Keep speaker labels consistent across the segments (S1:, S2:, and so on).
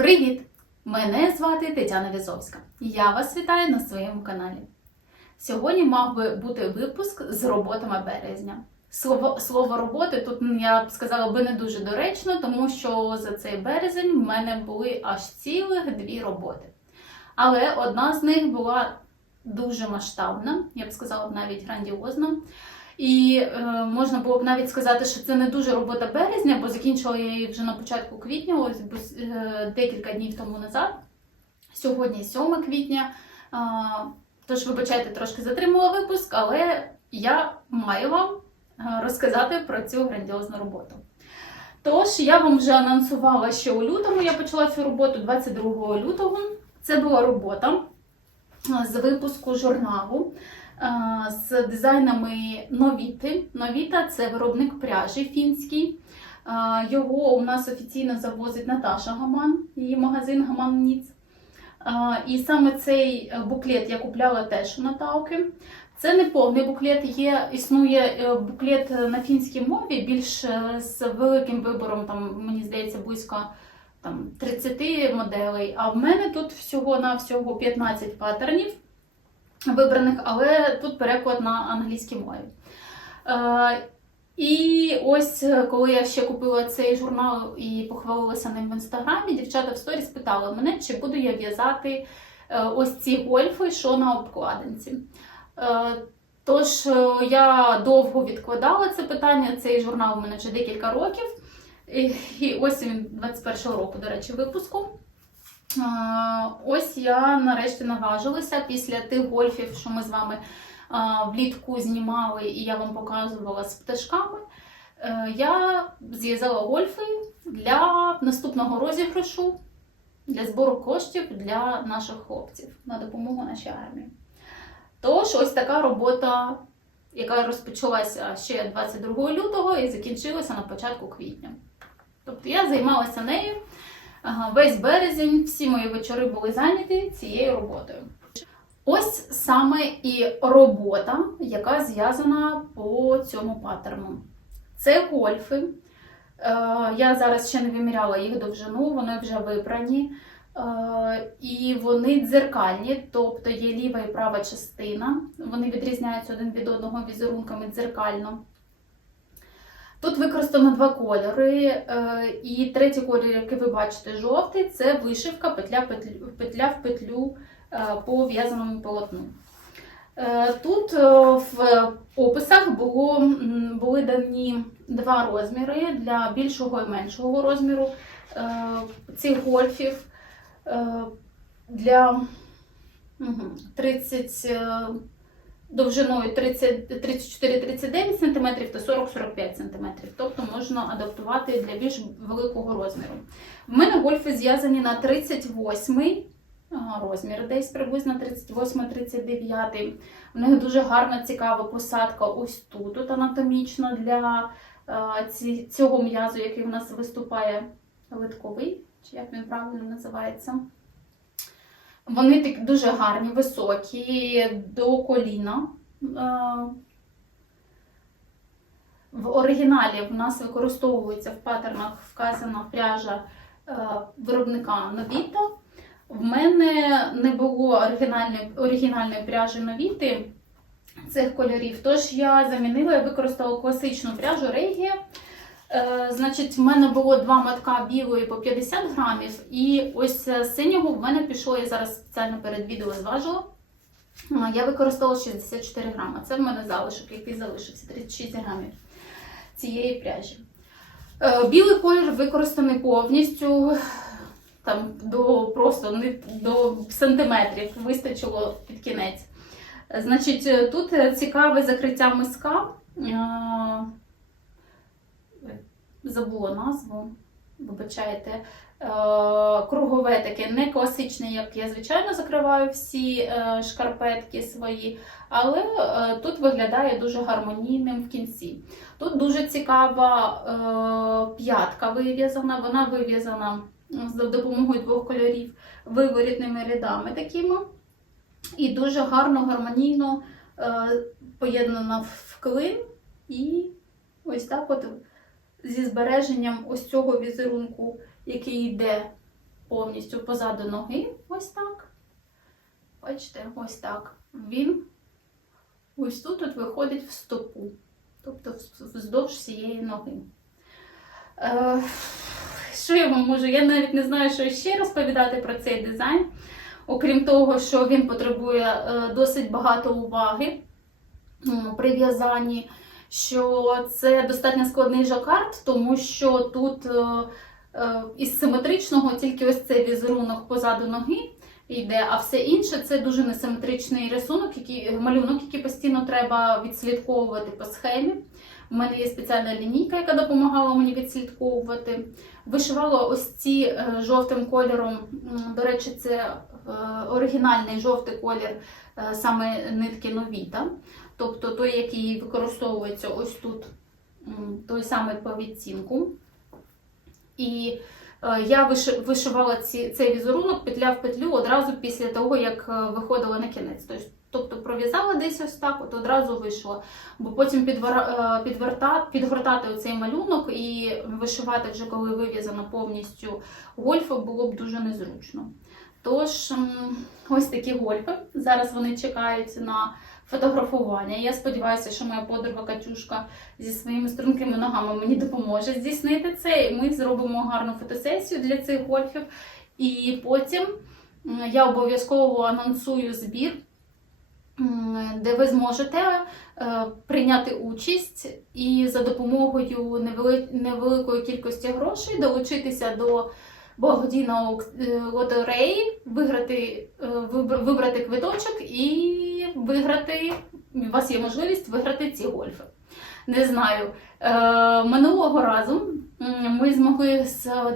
S1: Привіт! Мене звати Тетяна Візовська. Я вас вітаю на своєму каналі. Сьогодні мав би бути випуск з роботами березня. Слово, слово роботи тут я б сказала би не дуже доречно, тому що за цей березень в мене були аж цілих дві роботи. Але одна з них була дуже масштабна, я б сказала навіть грандіозна. І е, можна було б навіть сказати, що це не дуже робота березня, бо закінчила я її вже на початку квітня, ось е, декілька днів тому назад. Сьогодні 7 квітня. Е, тож, вибачайте, трошки затримала випуск, але я маю вам е, розказати про цю грандіозну роботу. Тож, я вам вже анонсувала, що у лютому я почала цю роботу 22 лютого. Це була робота е, з випуску журналу з дизайнами Новіти. Новіта це виробник пряжі фінський. Його у нас офіційно завозить Наташа Гаман, її магазин Гаман Ніц. І саме цей буклет я купляла теж у Наталки. Це не повний буклет, є, існує е, буклет на фінській мові, більш е, з великим вибором, там, мені здається, близько там, 30 моделей. А в мене тут всього-навсього 15 паттернів вибраних, але тут переклад на англійській мові. Е, і ось е, коли я ще купила цей журнал і похвалилася ним в інстаграмі, дівчата в сторіс питали мене, чи буду я в'язати е, ось ці гольфи, що на обкладинці. Тож я довго відкладала це питання. Цей журнал у мене вже декілька років. І ось він 21-го року, до речі, випуску. Ось я нарешті наважилася після тих гольфів, що ми з вами влітку знімали, і я вам показувала з пташками. Е, Я зв'язала гольфи для наступного розіграшу для збору коштів для наших хлопців на допомогу нашій армії. Тож, ось така робота, яка розпочалася ще 22 лютого і закінчилася на початку квітня. Тобто я займалася нею весь березень, всі мої вечори були зайняті цією роботою. Ось саме і робота, яка зв'язана по цьому паттерну. Це гольфи. Е, Я зараз ще не виміряла їх довжину, вони вже випрані. Е, І вони дзеркальні, тобто є ліва і права частина. Вони відрізняються один від одного візерунками дзеркально. Тут використано два кольори. е, І третій колір, який ви бачите, жовтий, це вишивка петля, петля в петлю е, по в'язаному полотну. Е, Тут в описах було, були дані два розміри для більшого і меншого розміру цих гольфів. Для мгм, 30 е, довжиною 34-39 см та 40-45 см. Тобто можна адаптувати для більш великого розміру. В мене гольфи зв'язані на 38 розмір, десь приблизно 38-39. В них дуже гарна цікава посадка ось тут, тут анатомічно для цього м'язу, який в нас виступає литковий, чи як він правильно називається. Вони так дуже гарні, високі, до коліна. Е, В оригіналі в нас використовується в паттернах вказана пряжа е, виробника Новіта. В мене не було оригінальної, оригінальної пряжі Новіти цих кольорів, тож я замінила і використала класичну пряжу Регія. Е, Значить, в мене було два матка білої по 50 грамів, і ось е, синього в мене пішло, я зараз спеціально перед відео зважила. Я використала 64 грами. Це в мене залишок, який залишився 36 грамів цієї пряжі. Е, Білий колір використаний повністю там, до просто не до сантиметрів, вистачило під кінець. Е, Значить, е, тут е, цікаве закриття миска. Забула назву, вибачайте, е, кругове таке, не класичне, як я звичайно закриваю всі е, шкарпетки свої, але е, тут виглядає дуже гармонійним в кінці. Тут дуже цікава п'ятка вив'язана, вона вив'язана за допомогою двох кольорів виворітними рядами такими. І дуже гарно, гармонійно поєднана в клин і ось так от зі збереженням ось цього візерунку, який йде повністю позаду ноги. Ось так. Бачите, ось так. Він ось тут от виходить в стопу, тобто вздовж всієї ноги. Е, що я вам можу? Я навіть не знаю, що ще розповідати про цей дизайн. Окрім того, що він потребує е, досить багато уваги при в'язанні, що це достатньо складний жакард, тому що тут е, е, із симетричного тільки ось цей візерунок позаду ноги йде, а все інше це дуже несиметричний рисунок, який, малюнок, який постійно треба відслідковувати по схемі. У мене є спеціальна лінійка, яка допомагала мені відслідковувати. Вишивала ось ці е, жовтим кольором. До речі, це оригінальний жовтий колір саме нитки Новіта. Тобто той, який використовується ось тут, той самий по відцінку. І е, я вишивала ці, цей візерунок петля в петлю одразу після того, як е, виходила на кінець. Тобто, пров'язала десь ось так, от одразу вийшла. Бо потім е, підверта, підгортати оцей малюнок і вишивати вже коли вив'язано повністю гольфи було б дуже незручно. Тож, ось такі гольфи. Зараз вони чекають на фотографування. Я сподіваюся, що моя подруга Катюшка зі своїми стрункими ногами мені допоможе здійснити це. І ми зробимо гарну фотосесію для цих гольфів. І потім я обов'язково анонсую збір, де ви зможете е, прийняти участь і за допомогою невеликої кількості грошей долучитися до благодійного аук- е, лотереї, виграти, е, вибрати квиточок і виграти. У вас є можливість виграти ці гольфи. Не знаю. Е, минулого разу ми змогли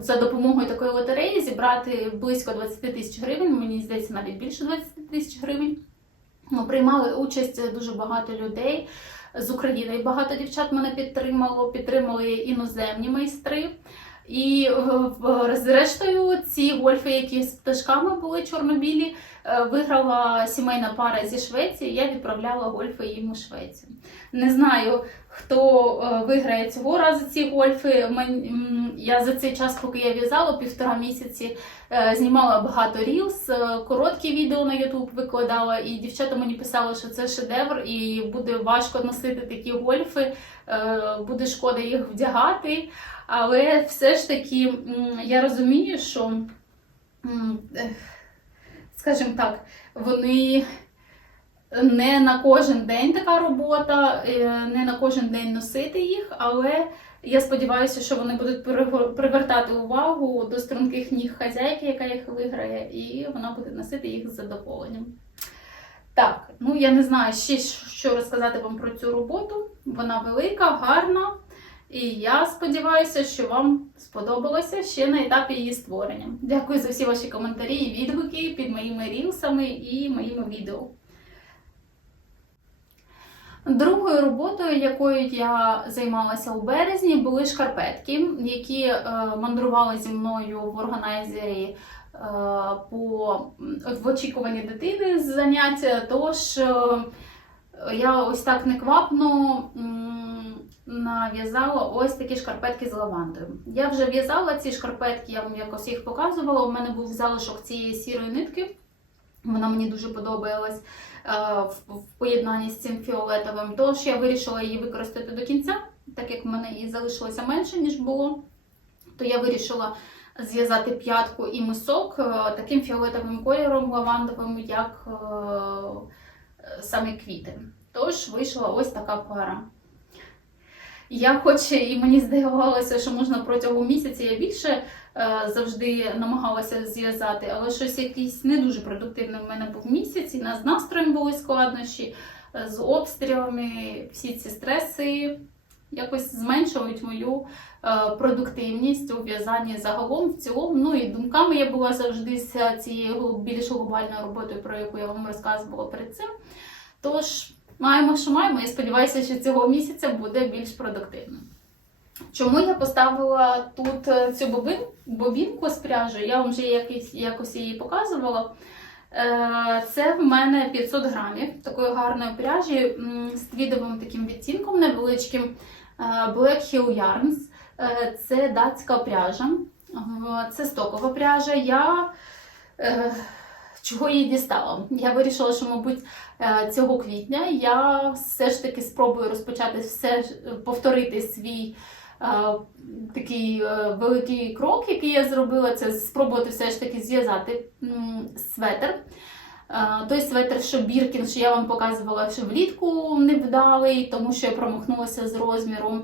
S1: за допомогою такої лотереї зібрати близько 20 тисяч гривень, мені здається, навіть більше 20 тисяч гривень. Приймали участь дуже багато людей з України. Багато дівчат мене підтримало, підтримали іноземні майстри. І е, зрештою ці гольфи, які з пташками були чорно-білі, е, виграла сімейна пара зі Швеції. Я відправляла гольфи їм у Швецію. Не знаю, хто е, виграє цього разу ці гольфи. Я за цей час, поки я в'язала, півтора місяці е, знімала багато рілс, е, короткі відео на YouTube викладала, і дівчата мені писали, що це шедевр, і буде важко носити такі гольфи, е, буде шкода їх вдягати. Але все ж таки я розумію, що, скажімо так, вони не на кожен день така робота, е, не на кожен день носити їх, але я сподіваюся, що вони будуть привертати увагу до струнких ніг хазяйки, яка їх виграє, і вона буде носити їх з задоволенням. Так, ну я не знаю ще що розказати вам про цю роботу. Вона велика, гарна. І я сподіваюся, що вам сподобалося ще на етапі її створення. Дякую за всі ваші коментарі і відгуки під моїми рілсами і моїми відео. Другою роботою, якою я займалася у березні, були шкарпетки, які е, мандрували зі мною в органайзері е, по в очікуванні дитини з заняття. Тож е, я ось так неквапно нав'язала ось такі шкарпетки з лавандою. Я вже в'язала ці шкарпетки, я вам якось їх показувала. У мене був залишок цієї сірої нитки. Вона мені дуже подобалась е, в, поєднанні з цим фіолетовим. Тож я вирішила її використати до кінця, так як в мене її залишилося менше, ніж було. То я вирішила зв'язати п'ятку і мисок е, таким фіолетовим кольором лавандовим, як е, саме квіти. Тож вийшла ось така пара. Я хоч і мені здавалося, що можна протягом місяця я більше е, завжди намагалася зв'язати, але щось якийсь не дуже продуктивний в мене був місяць, і з настроєм були складнощі, е, з обстрілами, всі ці стреси якось зменшують мою е, продуктивність у в'язанні загалом в цілому. Ну і думками я була завжди з цією більш глобальною роботою, про яку я вам розказувала перед цим. Тож маємо, що маємо. Я сподіваюся, що цього місяця буде більш продуктивним. Чому я поставила тут е, цю бобин, бобінку з пряжею? Я вам вже якось, якось її показувала. Е, Це в мене 500 грамів такої гарної пряжі з твідовим таким відтінком невеличким Black Hill Yarns. Е, Це датська пряжа. Е, Це стокова пряжа. Я е, чого її дістала? Я вирішила, що, мабуть, е, цього квітня я все ж таки спробую розпочати все повторити свій. е, Такий е, великий крок, який я зробила, це спробувати все ж таки зв'язати м, светр. Е, Той светр, що Біркін, що я вам показувала, що влітку невдалий, тому що я промахнулася з розміром.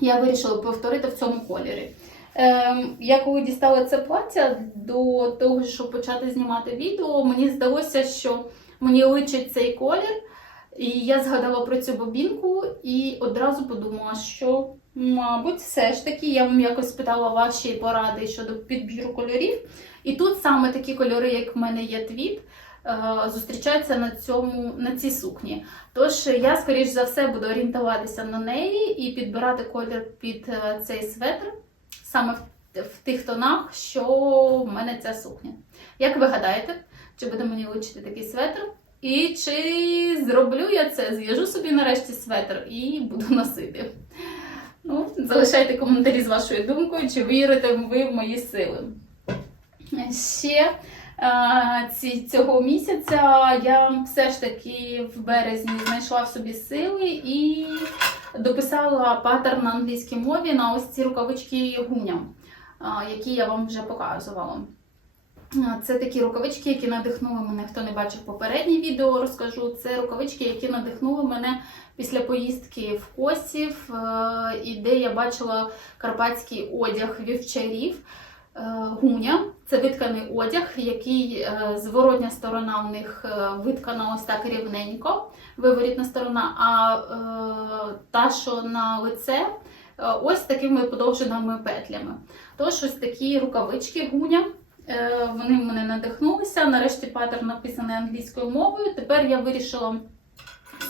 S1: Я вирішила повторити в цьому кольорі. Ем, я коли дістала це плаття до того, щоб почати знімати відео, мені здалося, що мені личить цей колір. І я згадала про цю бобінку і одразу подумала, що, мабуть, все ж таки я вам якось питала ваші поради щодо підбіру кольорів. І тут саме такі кольори, як в мене є твіт, зустрічаються на, цьому, на цій сукні. Тож я, скоріш за все, буду орієнтуватися на неї і підбирати колір під е, цей светр саме в, тих тонах, що в мене ця сукня. Як ви гадаєте, чи буде мені личити такий светр? І чи зроблю я це? Зв'яжу собі нарешті светр і буду носити. Ну, залишайте коментарі з вашою думкою, чи вірите ви в мої сили. Ще е, цього місяця я все ж таки в березні знайшла в собі сили і дописала паттерн на англійській мові на ось ці рукавички гуня, які я вам вже показувала. Це такі рукавички, які надихнули мене. Хто не бачив попереднє відео, розкажу. Це рукавички, які надихнули мене після поїздки в Косів, і де я бачила карпатський одяг вівчарів. Е, Гуня це витканий одяг, який е, зворотня сторона в них е, виткана ось так рівненько, виворітна сторона, а та, що на лице, ось такими подовженими петлями. Тож ось такі рукавички гуня. Вони в мене надихнулися. Нарешті паттерн написаний англійською мовою. Тепер я вирішила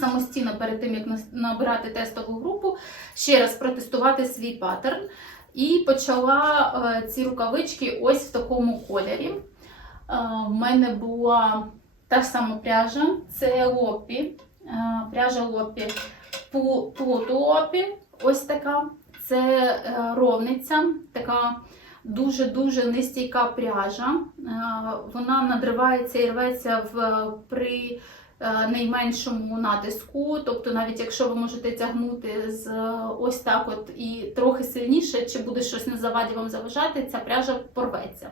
S1: самостійно перед тим, як набирати тестову групу, ще раз протестувати свій паттерн. І почала е, ці рукавички ось в такому кольорі. Е, в мене була та ж сама пряжа, це лопі, е, пряжа лопі, пу- плуту лопі, ось така. Це ровниця, така дуже-дуже нестійка пряжа. Вона надривається і рветься в, при найменшому натиску. Тобто, навіть якщо ви можете тягнути з е, ось так от і трохи сильніше, чи буде щось на заваді вам заважати, ця пряжа порветься.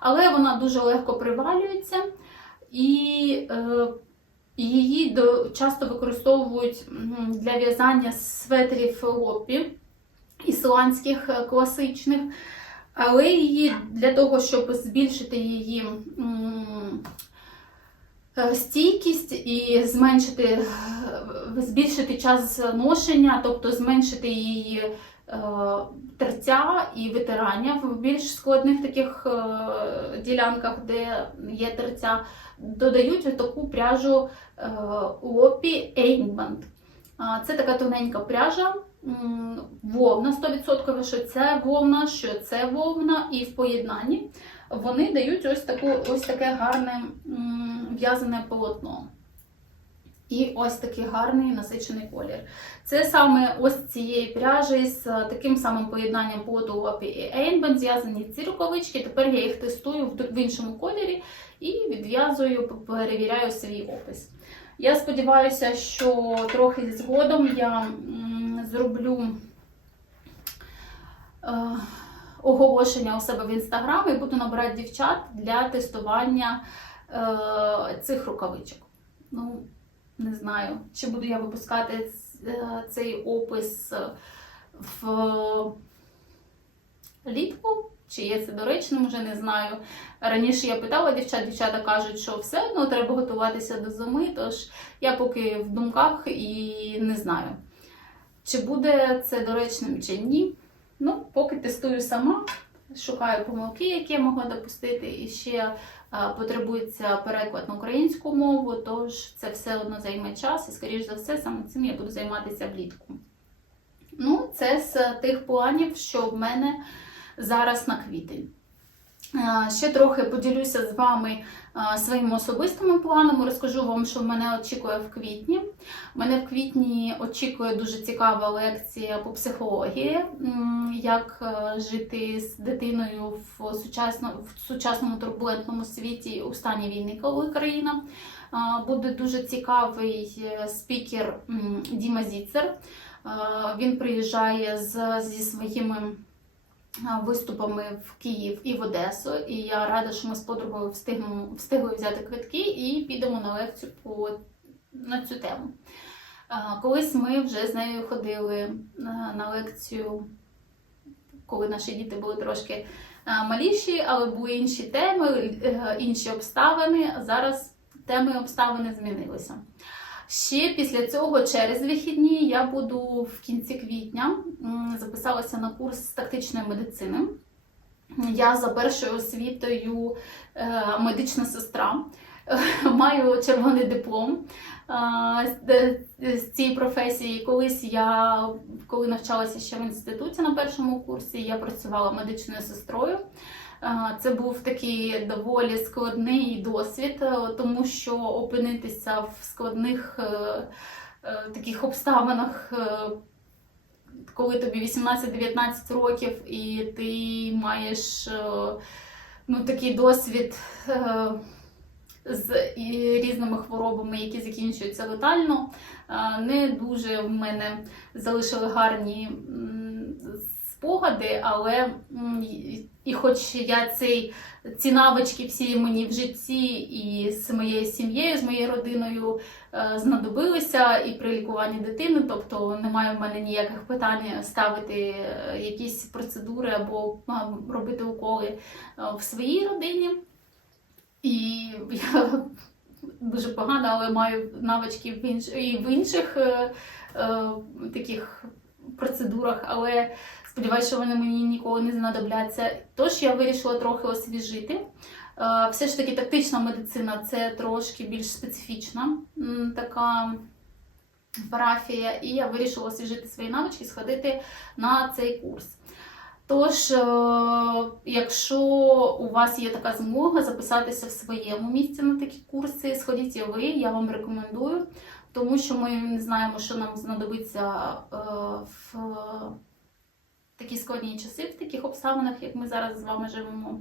S1: Але вона дуже легко привалюється і е, її часто використовують для в'язання светрів лопі ісландських е, класичних. Але її для того, щоб збільшити її е, стійкість і зменшити, е, збільшити час ношення, тобто зменшити її е, тертя і витирання в більш складних таких е, ділянках, де є тертя, додають таку пряжу е, Лопі Ейнбанд. Це така тоненька пряжа, вовна 100%, що це вовна, що це вовна, і в поєднанні вони дають ось, таку, ось таке гарне в'язане полотно. І ось такий гарний насичений колір. Це саме ось цієї пряжі з таким самим поєднанням плоту Лопі і Ейнбен зв'язані ці рукавички. Тепер я їх тестую в в іншому кольорі і відв'язую, перевіряю свій опис. Я сподіваюся, що трохи згодом я зроблю е, оголошення у себе в інстаграм і буду набирати дівчат для тестування е, цих рукавичок. Ну, не знаю, чи буду я випускати е, цей опис в літку, чи є це доречним, вже не знаю. Раніше я питала дівчат, дівчата кажуть, що все одно треба готуватися до зими, тож я поки в думках і не знаю, чи буде це доречним, чи ні. Ну, поки тестую сама, шукаю помилки, які я могла допустити, і ще потребується переклад на українську мову, тож це все одно займе час, і, скоріш за все, саме цим я буду займатися влітку. Ну, це з тих планів, що в мене зараз на квітень. Е, Ще трохи поділюся з вами е, своїми особистими планами. Розкажу вам, що мене очікує в квітні. Мене в квітні очікує дуже цікава лекція по психології, як е, жити з дитиною в, сучасно, в сучасному турбулентному світі у стані війни, коли країна. Буде дуже цікавий спікер Діма Зіцер. Він приїжджає з, зі своїми виступами в Київ і в Одесу. І я рада, що ми з подругою встигнемо, встигли взяти квитки і підемо на лекцію по, на цю тему. Колись ми вже з нею ходили на, лекцію, коли наші діти були трошки маліші, але були інші теми, е, інші обставини. Зараз теми і обставини змінилися. Ще після цього, через вихідні, я буду в кінці квітня записалася на курс з тактичної медицини. Я за першою освітою е, медична сестра, маю червоний диплом е, з- цієї професії. Колись я, коли навчалася ще в інституті на першому курсі, я працювала медичною сестрою. Це був такий доволі складний досвід, е, тому що опинитися в складних е, е, таких обставинах, коли тобі 18-19 років, і ти маєш ну, такий досвід з різними хворобами, які закінчуються летально, не дуже в мене залишили гарні спогади, але і- хоч я цей, ці навички всі мені в житті і з моєю сім'єю, з моєю родиною е, знадобилися і при лікуванні дитини, тобто немає в мене ніяких питань ставити е, якісь процедури або робити уколи е, в своїй родині. І я дуже погана, але маю навички в інш... і в інших таких процедурах, але сподіваюся, що вони мені ніколи не знадобляться. Тож я вирішила трохи освіжити. Е, Все ж таки, тактична медицина це трошки більш специфічна така парафія, і я вирішила освіжити свої навички, сходити на цей курс. Тож, е, якщо у вас є така змога записатися в своєму місці на такі курси, сходіть і ви, я вам рекомендую, тому що ми не знаємо, що нам знадобиться е, в такі складні часи, в таких обставинах, як ми зараз з вами живемо.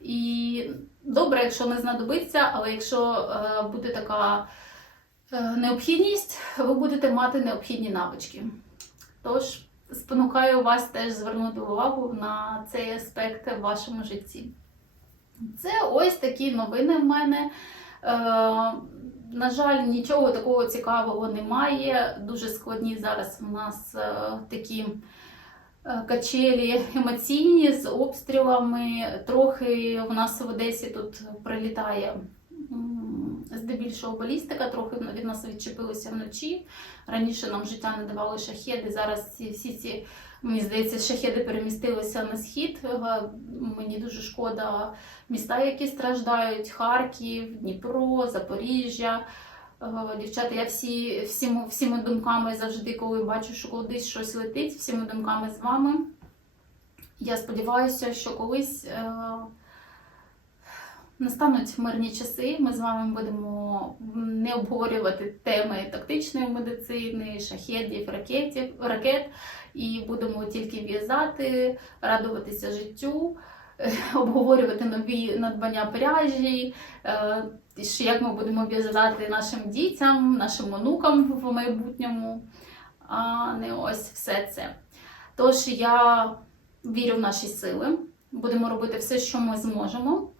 S1: І добре, якщо не знадобиться, але якщо е, буде така е, необхідність, ви будете мати необхідні навички. Тож, спонукаю вас теж звернути увагу на цей аспект в вашому житті. Це ось такі новини в мене. Е, на жаль, нічого такого цікавого немає. Дуже складні зараз у нас такі качелі емоційні з обстрілами. Трохи у нас в Одесі тут прилітає здебільшого балістика, трохи від нас відчепилися вночі. Раніше нам життя не давали шахеди. Зараз всі ці, мені здається, шахеди перемістилися на схід. Е, Мені дуже шкода міста, які страждають: Харків, Дніпро, Запоріжжя. Дівчата, я всі, всіми, всіми думками завжди, коли бачу, що кудись щось летить, всіми думками з вами. Я сподіваюся, що колись е, настануть мирні часи. Ми з вами будемо не обговорювати теми тактичної медицини, шахедів, ракетів, ракет, і будемо тільки в'язати, радуватися життю, обговорювати нові надбання пряжі, е, що як ми будемо в'язати нашим дітям, нашим онукам в майбутньому, а не ось все це. Тож я вірю в наші сили, будемо робити все, що ми зможемо,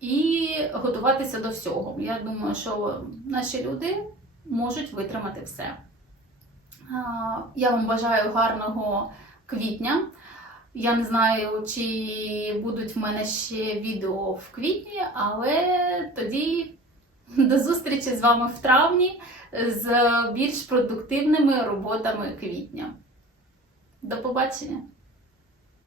S1: і готуватися до всього. Я думаю, що наші люди можуть витримати все. Я вам бажаю гарного квітня. Я не знаю, чи будуть в мене ще відео в квітні, але тоді до зустрічі з вами в травні з більш продуктивними роботами квітня. До побачення!